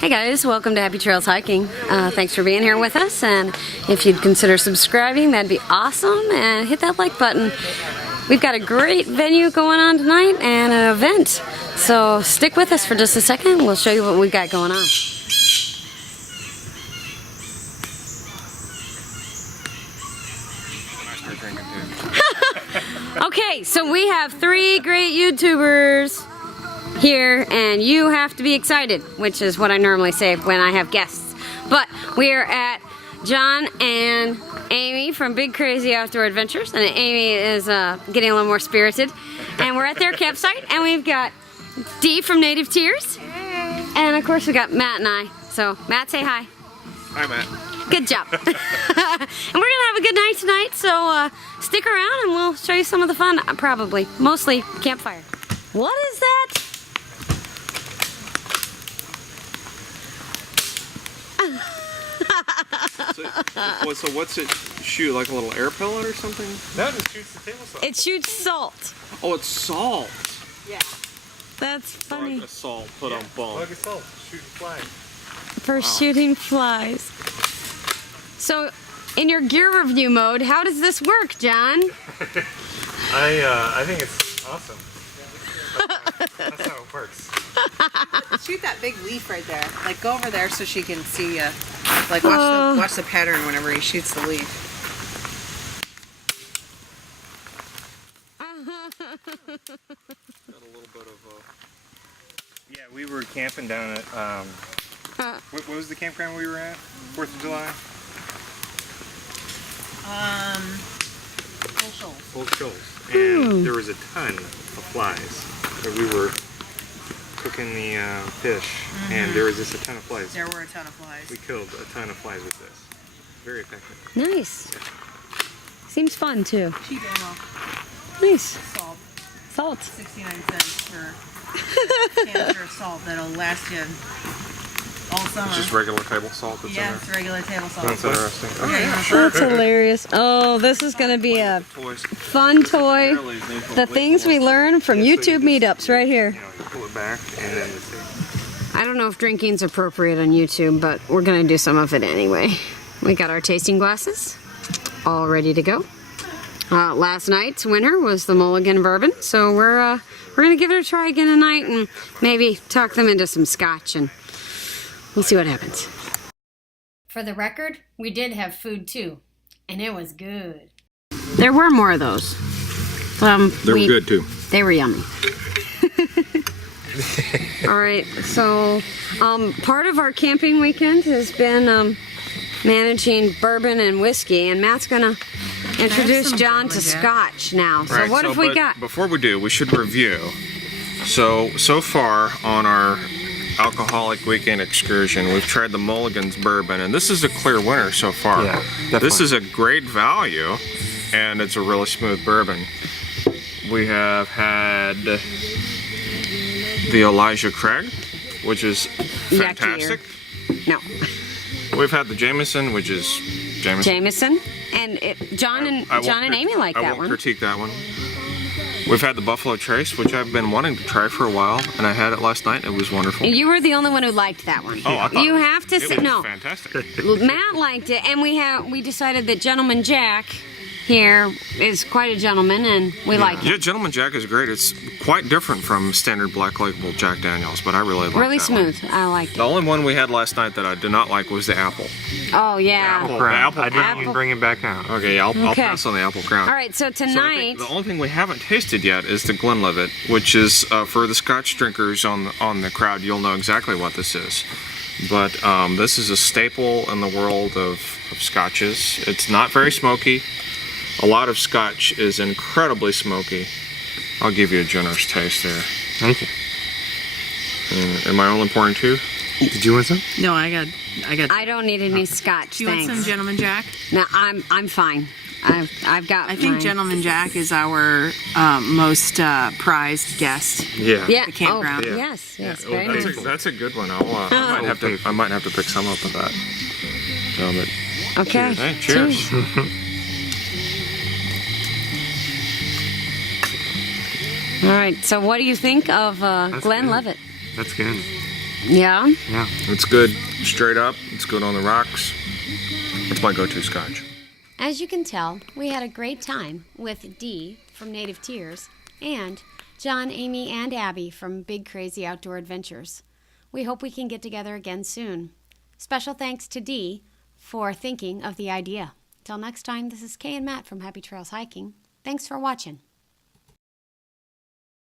Hey guys, welcome to Happy Trails Hiking. Thanks for being here with us, and if you'd consider subscribing, that'd be awesome, and hit that like button. We've got a great venue going on tonight and an event, so stick with us for just a second. We'll show you what we've got going on. Okay, so we have 3 great YouTubers here, and you have to be excited, which is what I normally say when I have guests. But we are at John and Amie from Big Crazy Outdoor Adventures, and Amie is getting a little more spirited. And we're at their campsite, and we've got Dee from Native Tearz, and of course we got Matt and I. So Matt, say hi. Hi, Matt. Good job. And we're gonna have a good night tonight, so stick around and we'll show you some of the fun. Probably, mostly campfire. What is that? So what's it shoot? Like a little air pellet or something? No, it shoots the table salt. It shoots salt. Oh, it's salt. Yeah. That's funny. Like a salt put on bomb. Plug of salt, shooting flies. For shooting flies. So, in your gear review mode, how does this work, John? I think it's awesome. That's how it works. Shoot that big leaf right there. Like, go over there so she can see you. Like, watch the pattern whenever he shoots the leaf. Got a little bit of Yeah, we were camping down at, what was the campground we were at? 4th of July? Full shoals. Old Shoals. And there was a ton of flies. So we were cooking the fish, and there was just a ton of flies. There were a ton of flies. We killed a ton of flies with this. Very effective. Nice. Seems fun, too. Cheap ammo. Nice. Salt. Salt. 69 cents for a canister of salt that'll last you all summer. just regular table salt that's Yeah, in it's there. regular table salt. That's interesting. Okay. That's hilarious. Oh, this is going to be a Toys. fun toy. The things we learn from YouTube meetups right here. You know, you pull it back, and then I don't know if drinking's appropriate on YouTube, but we're going to do some of it anyway. We got our tasting glasses all ready to go. Last night's winner was the Mulligan Bourbon, so we're going to give it a try again tonight and maybe talk them into some scotch, and we'll see what happens. For the record, we did have food too, and it was good. There were more of those. They were good too. They were yummy. All right, so part of our camping weekend has been managing bourbon and whiskey, and Matt's gonna introduce John to scotch now. So what have we got? Before we do, we should review. So far on our alcoholic weekend excursion, we've tried the Mulligan's bourbon, and this is a clear winner so far. Yeah, definitely. This is a great value, and it's a really smooth bourbon. We have had the Elijah Craig, which is fantastic. No. We've had the Jameson, which is Jameson, and John and Amie like that I won't one. critique that one. We've had the Buffalo Trace, which I've been wanting to try for a while, and I had it last night. It was wonderful. You were the only one who liked that one. Oh, I thought you have to it say was no. fantastic. Matt liked it, and we decided that Gentleman Jack here is quite a gentleman, and we like Yeah, it. Gentleman Jack is great. It's quite different from standard Black Label Jack Daniels, but I really like Really that smooth. one. I liked The it. only one we had last night that I did not like was the apple. Oh yeah. The apple I didn't crown. even bring it back out. Okay, I'll Okay. pass on the apple crown. All right, so So I tonight. think the only thing we haven't tasted yet is the Glenlivet, which is for the Scotch drinkers on the crowd. You'll know exactly what this is, but this is a staple in the world of scotches. It's not very smoky. A lot of Scotch is incredibly smoky. I'll give you a generous taste there. Thank you. Am I only pouring 2? Did you want some? No, I got. I don't need any scotch. Do you want some Gentleman Jack? No, I'm fine. I've got. I think mine. Gentleman Jack is our most prized guest. Yeah. Yeah. the campground. Oh, Yeah. yes. Yes. Well, Very that's, nice. that's a good one. I might have to pick some up of that. So, but Okay. Hey, cheers. All right. So, what do you think of That's Glenlivet? good. That's good. Yeah? Yeah. It's good straight up. It's good on the rocks. It's my go-to scotch. As you can tell, we had a great time with Dee from Native Tearz and John, Amie, and Abby from Big Crazy Outdoor Adventures. We hope we can get together again soon. Special thanks to Dee for thinking of the idea. Till next time, this is Kay and Matt from Happy Trails Hiking. Thanks for watching.